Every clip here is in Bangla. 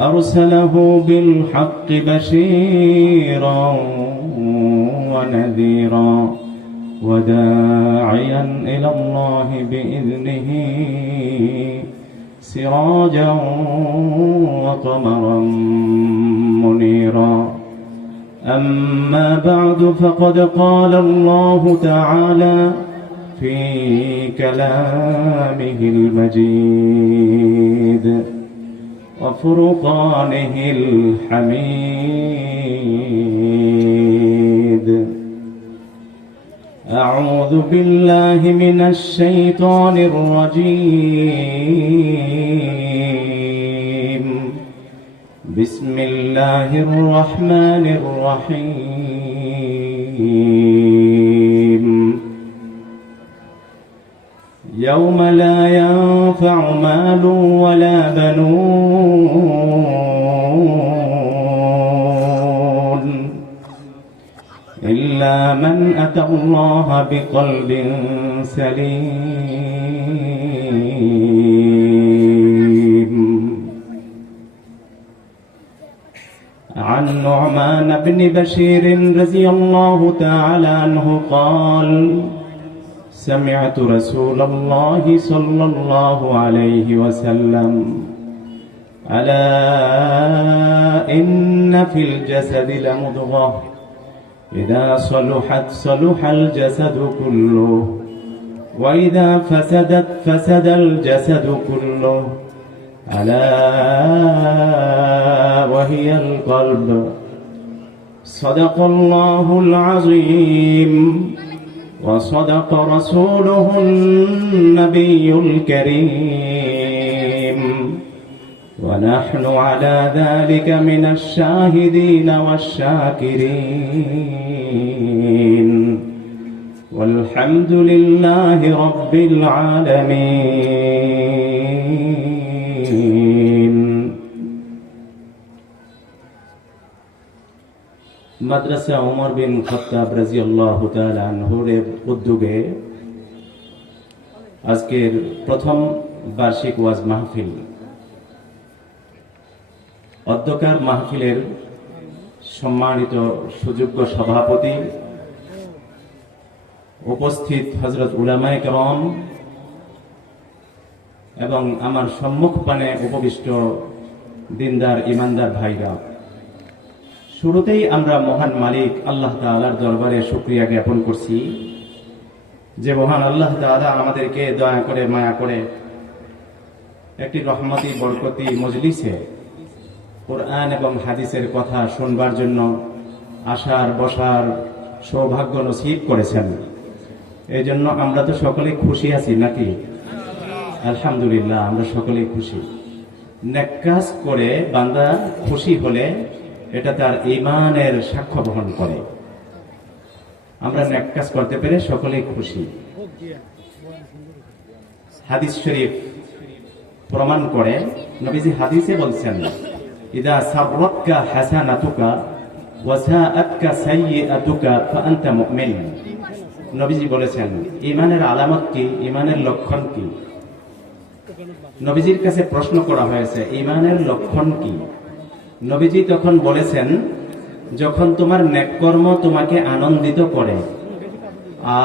أرسله بالحق بشيرا ونذيرا وداعيا إلى الله بإذنه سراجا وقمرا منيرا. أما بعد فقد قال الله تعالى في كلامه المجيد. وفرقانه الحميد. أعوذ بالله من الشيطان الرجيم. بسم الله الرحمن الرحيم. يوم لا ينفع مال ولا بنون إلا من أتى الله بقلب سليم. عن نعمان بن بشير رضي الله تعالى عنه قال سمعت رسول الله صلى الله عليه وسلم ألا إن في الجسد لمضغة. إذا صلحت صلح الجسد كله وإذا فسدت فسد الجسد كله. ألا وهي القلب. صدق الله العظيم. وصدق رسوله النبي الكريم. ونحن على ذلك من الشاهدين والشاكرين والحمد لله رب العالمين মাদ্রাসা ওমর বিন খত্তাব রাজিয়াল্লাহু তাআলা আনহুর উদ্যোগে আজকের প্রথম বার্ষিক ওয়াজ মাহফিল অধ্যকার মাহফিলের সম্মানিত সুযোগ্য সভাপতি উপস্থিত হজরত উলামায়ে করম এবং আমার সম্মুখ পানে উপবিষ্ট দিনদার, ইমানদার ভাইরা। শুরুতেই আমরা মহান মালিক আল্লাহ তাআলার দরবারে শুক্রিয়া জ্ঞাপন করছি যে মহান আল্লাহ তাআলা আমাদেরকে দয়া করে, মায়া করে একটি রহমতি, বরকতি মজলিসে কোরআন এবং হাদিসের কথা শুনবার জন্য আসার বসার সৌভাগ্য নসিব করেছেন। এই জন্য আমরা তো সকলেই খুশি আছি, নাকি? আলহামদুলিল্লাহ, আমরা সকলেই খুশি। নেকাজ করে বান্দা খুশি হলে এটা তার ইমানের সাক্ষ্য বহন করে। আমরা নেকাজ করতে পেরে সকলেই খুশি। হাদিস শরীফ প্রমাণ করে, নবীজি হাদিসে বলছেন ইদা সাবরাতকা হাসানাতুকা ওয়াসাআতকা সাইয়্যাতুকা ফাআনতা মুমিন নবীজি বলেছেন, ইমানের আলামত কি? ইমানের লক্ষণ কি? নবীজির কাছে প্রশ্ন করা হয়েছে, ইমানের লক্ষণ কি? নবীজি তখন বলেছেন, যখন তোমার নেককর্ম তোমাকে আনন্দিত করে,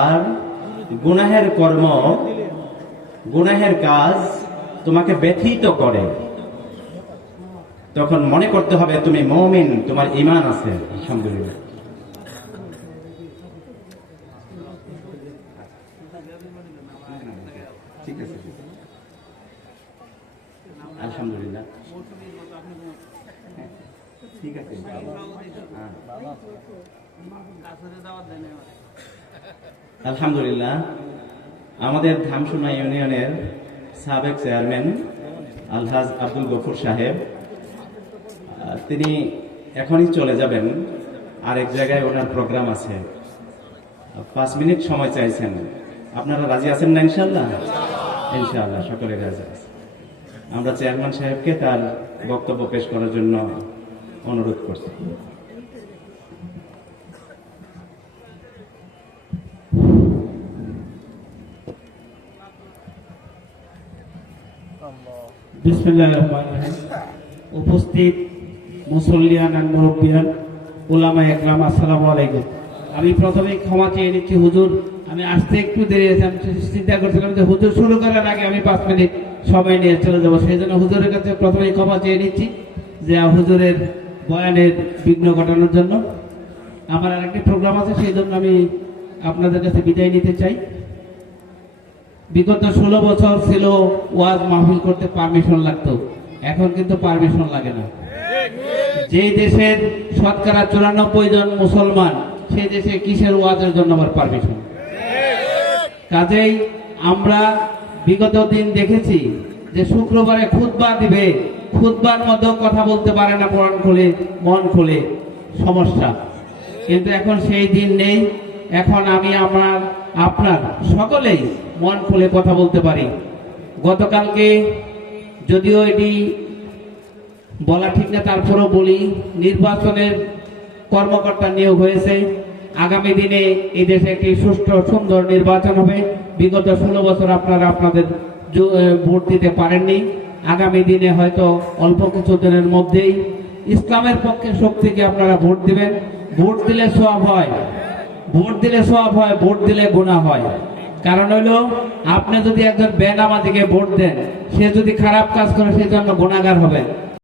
আর গুনাহের কর্ম, গুনাহের কাজ তোমাকে ব্যথিত করে তখন মনে করতে হবে তুমি মমিন, তোমার ইমান আছে, আলহামদুলিল্লাহ। আলহামদুলিল্লাহ। আলহামদুলিল্লাহ। আমাদের ধামসুনা ইউনিয়নের সাবেক চেয়ারম্যান আলহাজ আব্দুল গফুর সাহেব তিনি এখনই চলে যাবেন। আরেক জায়গায় ওনার প্রোগ্রাম আছে। পাঁচ মিনিট সময় চাইছেন। আপনারা রাজি আছেন না ইনশাল্লাহ ইনশাআল্লাহ, সকলে রাজি আছে। আমরা চেয়ারম্যান সাহেবকে তার বক্তব্য পেশ করার জন্য অনুরোধ করছি। উপস্থিত মুসল্লিয়ান আর মুরব্বিয়ান ওলামা একরাম, আসসালামু আলাইকুম। আমি প্রথমে ক্ষমা চেয়ে নিচ্ছি, হুজুর, আমি আসতে একটু দেরি হয়েছে, আমি চিন্তা করছিলাম যে হুজুর শুরু করার আগে আমি পাঁচ মিনিট সময় নিয়ে চলে যাব, সেই জন্য হুজুরের কাছে প্রথমেই ক্ষমা চেয়ে নিচ্ছি যে হুজুরের বয়ানের বিঘ্ন ঘটানোর জন্য। আমার আরেকটি প্রোগ্রাম আছে, সেই জন্য আমি আপনাদের কাছে বিদায় নিতে চাই। বিগত ষোলো বছর ছিল ওয়াজ মাহফিল করতে পারমিশন লাগতো, এখন কিন্তু পারমিশন লাগে না। যে দেশের শতকরা চুরানব্বই জন মুসলমান, সে দেশে কিসের ওয়াজের জন্য আবার পারমিশন কাজেই আমরা বিগত দিন দেখেছি যে শুক্রবারে খুতবা দিবে, খুতবার মধ্যেও কথা বলতে পারে না প্রাণ খুলে, মন খুলে, সমস্যা। কিন্তু এখন সেই দিন নেই, এখন আমি আমার, আপনার সকলেই মন খুলে কথা বলতে পারি। গতকালকে যদিও এটি বলা ঠিক না, তারপরেও বলি নির্বাচনের কর্মকর্তা নিয়োগ হয়েছে। আগামী দিনে এই দেশে একটি সুষ্ঠু, সুন্দর নির্বাচন হবে। বিগত ষোলো বছর আপনারা আপনাদের ভোট দিতে পারেননি। আগামী দিনে হয়তো অল্প কিছু দিনের মধ্যেই ইসলামের পক্ষে শক্তিকে আপনারা ভোট দিবেন। ভোট দিলে সব হয়। ভোট দিলে সব হয়, ভোট দিলে গুণা হয়। কারণ হইল, আপনি যদি একজন বেনামাজিকে ভোট দেন, সে যদি খারাপ কাজ করে, সেই জন্য গুণাগার হবেন